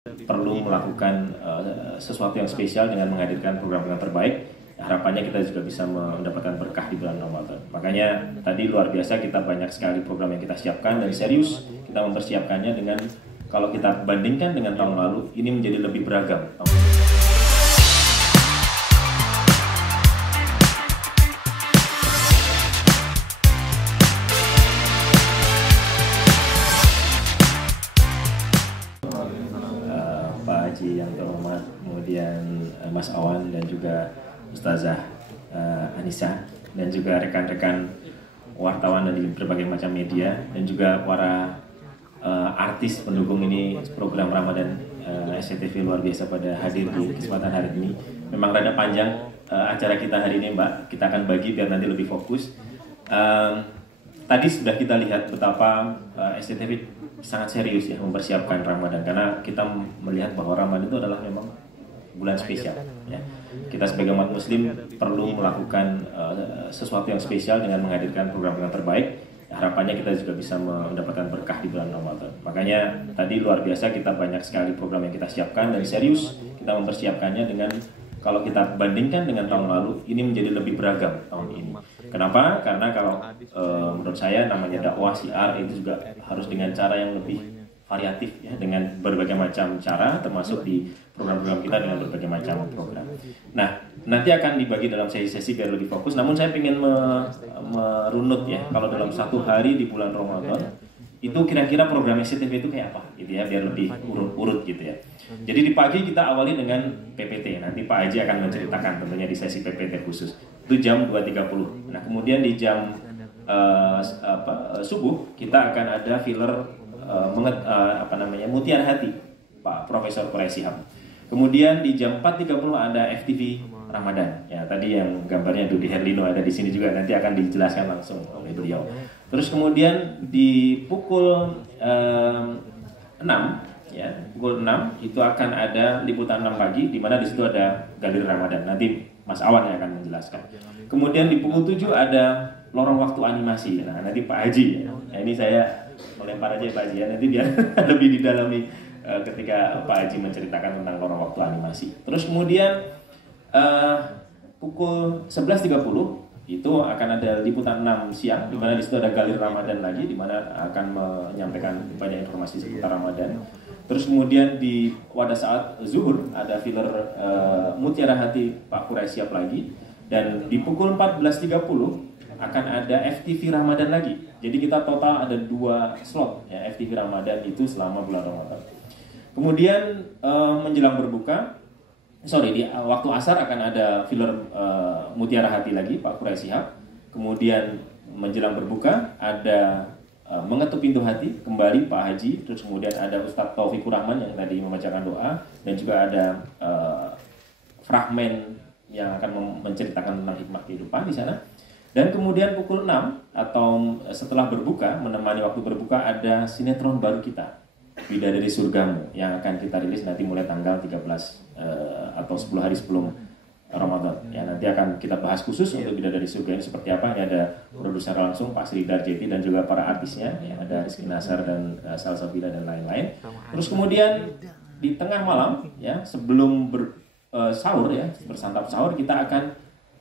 perlu melakukan sesuatu yang spesial dengan menghadirkan program-program terbaik. Harapannya kita juga bisa mendapatkan berkah di bulan Ramadan. Makanya tadi luar biasa, kita banyak sekali program yang kita siapkan dan serius kita mempersiapkannya dengan, kalau kita bandingkan dengan tahun lalu, ini menjadi lebih beragam. Pak Haji yang terhormat, kemudian Mas Awan dan juga Ustazah Anissa, dan juga rekan-rekan wartawan dari berbagai macam media, dan juga para artis pendukung ini program Ramadan SCTV luar biasa pada hadir di kesempatan hari ini. Memang rada panjang acara kita hari ini, Mbak. Kita akan bagi biar nanti lebih fokus. Tadi sudah kita lihat betapa SCTV sangat serius ya mempersiapkan Ramadan, karena kita melihat bahwa Ramadan itu adalah memang bulan spesial ya. Kita sebagai umat muslim perlu melakukan sesuatu yang spesial dengan menghadirkan program-program terbaik. Harapannya kita juga bisa mendapatkan berkah di bulan Ramadan. Makanya tadi luar biasa, kita banyak sekali program yang kita siapkan dan serius kita mempersiapkannya dengan, kalau kita bandingkan dengan tahun lalu, ini menjadi lebih beragam tahun ini. Kenapa? Karena kalau menurut saya namanya dakwah syiar itu juga harus dengan cara yang lebih variatif ya, dengan berbagai macam cara, termasuk di program-program kita dengan berbagai macam program. Nah, nanti akan dibagi dalam sesi-sesi biar lebih fokus. Namun saya ingin merunut ya, kalau dalam satu hari di bulan Ramadan itu kira-kira program SCTV itu kayak apa gitu ya, biar lebih urut-urut gitu ya. Jadi di pagi kita awali dengan PPT. Nanti Pak Haji akan menceritakan tentunya di sesi PPT khusus. Itu jam 2.30. Nah, kemudian di jam subuh kita akan ada filler Mutiara Hati Pak Profesor Quraisy Shihab. Kemudian di jam 4.30 ada FTV Ramadan. Ya, tadi yang gambarnya Dudy Herlino ada di sini juga, nanti akan dijelaskan langsung oleh beliau. Terus kemudian di pukul 6 ya, pukul 6 itu akan ada liputan 6 pagi, di mana di situ ada Galeri Ramadan. Nanti Mas Awan yang akan menjelaskan. Kemudian di pukul 7 ada lorong waktu animasi. Nah, nanti Pak Haji ya. Nah, ini saya melempar aja Pak Haji ya, nanti biar lebih didalami ketika Pak Haji menceritakan tentang lorong waktu animasi. Terus kemudian pukul 11.30 itu akan ada liputan 6 siang, di mana di situ ada Galeri Ramadan lagi, di mana akan menyampaikan banyak informasi seputar Ramadan. Terus kemudian pada saat zuhur ada filler Mutiara Hati Pak Quraisy Shihab lagi, dan di pukul 14.30 akan ada FTV Ramadan lagi. Jadi kita total ada 2 slot ya, FTV Ramadan itu selama bulan Ramadan. Kemudian menjelang berbuka, di waktu asar akan ada filler Mutiara Hati lagi Pak Quraisy Shihab. Kemudian menjelang berbuka ada Mengetuk Pintu Hati kembali Pak Haji. Terus kemudian ada Ustadz Taufikur Rahman yang tadi membacakan doa, dan juga ada fragmen yang akan menceritakan tentang hikmah kehidupan di sana. Dan kemudian pukul 6 atau setelah berbuka, menemani waktu berbuka, ada sinetron baru kita, Bidadari Surgamu, yang akan kita rilis nanti mulai tanggal 13 atau 10 hari sebelum Ramadan. Ya, nanti akan kita bahas khusus untuk Bidadari Surga ini seperti apa. Ini ada produser langsung Pak Sri Darjeti dan juga para artisnya, ya, ada Rizky Nasar dan Salsabila dan lain-lain. Terus kemudian di tengah malam ya, sebelum sahur ya, bersantap sahur, kita akan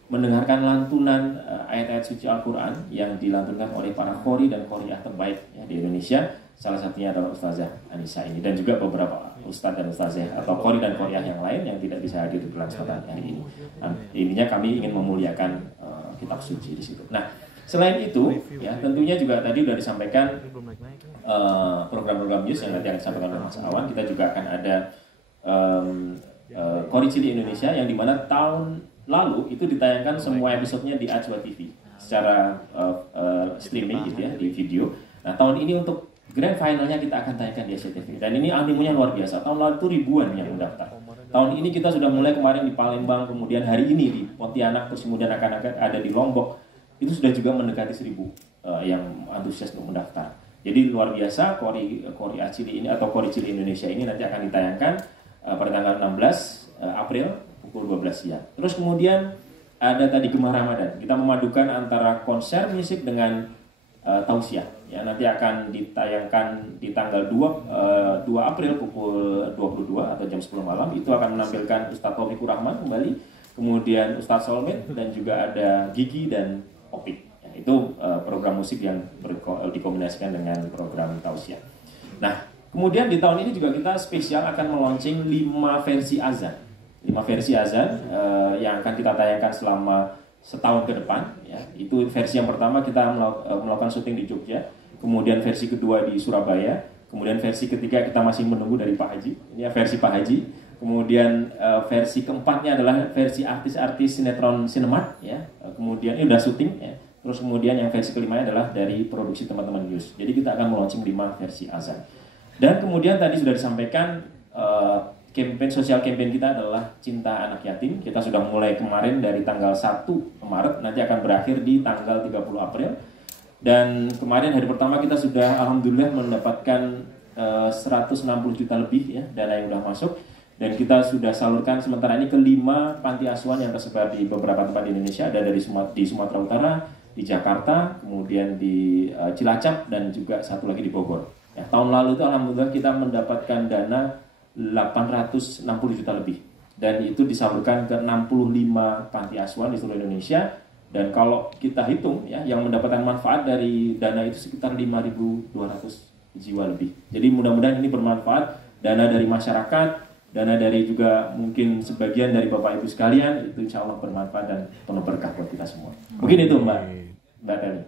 mendengarkan lantunan ayat-ayat suci Al-Quran yang dilantunkan oleh para qori dan qoriah terbaik ya, di Indonesia. Salah satunya adalah Ustazah Anissa ini, dan juga beberapa ustadz dan ustazah atau qori dan qoriah yang lain yang tidak bisa hadir di bulan kesempatan hari ini. Nah, intinya kami ingin memuliakan kitab suci di situ. Nah, selain itu ya, tentunya juga tadi sudah disampaikan program-program news yang nanti akan disampaikan oleh Mas Awan. Kita juga akan ada Qori Cili Indonesia, yang dimana tahun lalu itu ditayangkan semua episodenya di Ajwa TV secara streaming gitu ya, di video. Nah, tahun ini untuk grand finalnya kita akan tayangkan di SCTV, dan ini animonya luar biasa. Tahun lalu itu ribuan yang mendaftar. Tahun ini kita sudah mulai kemarin di Palembang, kemudian hari ini di Pontianak, terus kemudian akan ada di Lombok. Itu sudah juga mendekati 1.000 yang antusias untuk mendaftar. Jadi luar biasa. Qori Cili ini atau Qori Cili Indonesia ini nanti akan ditayangkan pada tanggal 16 April pukul 12 siang. Terus kemudian ada tadi Gemah Ramadan. Kita memadukan antara konser musik dengan tausiah. Ya, nanti akan ditayangkan di tanggal 2 April pukul 22 atau jam 10 malam. Itu akan menampilkan Ustadz Taufikur Rahman kembali, kemudian Ustadz Solmed, dan juga ada Gigi dan Opik. Ya, itu program musik yang dikombinasikan dengan program tausiah. Nah, kemudian di tahun ini juga kita spesial akan meluncing 5 versi azan. 5 versi azan yang akan kita tayangkan selama setahun ke depan. Ya. Itu versi yang pertama kita melakukan syuting di Jogja. Kemudian versi kedua di Surabaya, kemudian versi ketiga kita masih menunggu dari Pak Haji, ini ya versi Pak Haji. Kemudian versi keempatnya adalah versi artis-artis sinetron Sinemat, ya. Kemudian ini udah syuting, ya. Terus kemudian yang versi kelimanya adalah dari produksi teman-teman News. Jadi kita akan melaunching 5 versi azan. Dan kemudian tadi sudah disampaikan sosial campaign kita adalah Cinta Anak Yatim. Kita sudah mulai kemarin dari tanggal 1 Maret, nanti akan berakhir di tanggal 30 April. Dan kemarin hari pertama kita sudah alhamdulillah mendapatkan 160 juta lebih, ya, dana yang sudah masuk. Dan kita sudah salurkan sementara ini ke 5 panti asuhan yang tersebar di beberapa tempat di Indonesia. Ada di Sumatera Utara, di Jakarta, kemudian di Cilacap, dan juga satu lagi di Bogor. Ya, tahun lalu itu alhamdulillah kita mendapatkan dana 860 juta lebih. Dan itu disalurkan ke 65 panti asuhan di seluruh Indonesia. Dan kalau kita hitung, ya, yang mendapatkan manfaat dari dana itu sekitar 5.200 jiwa lebih. Jadi mudah-mudahan ini bermanfaat. Dana dari masyarakat, dana dari juga mungkin sebagian dari Bapak Ibu sekalian, itu insya Allah bermanfaat dan penuh berkah buat kita semua. Mungkin itu Mbak Tani.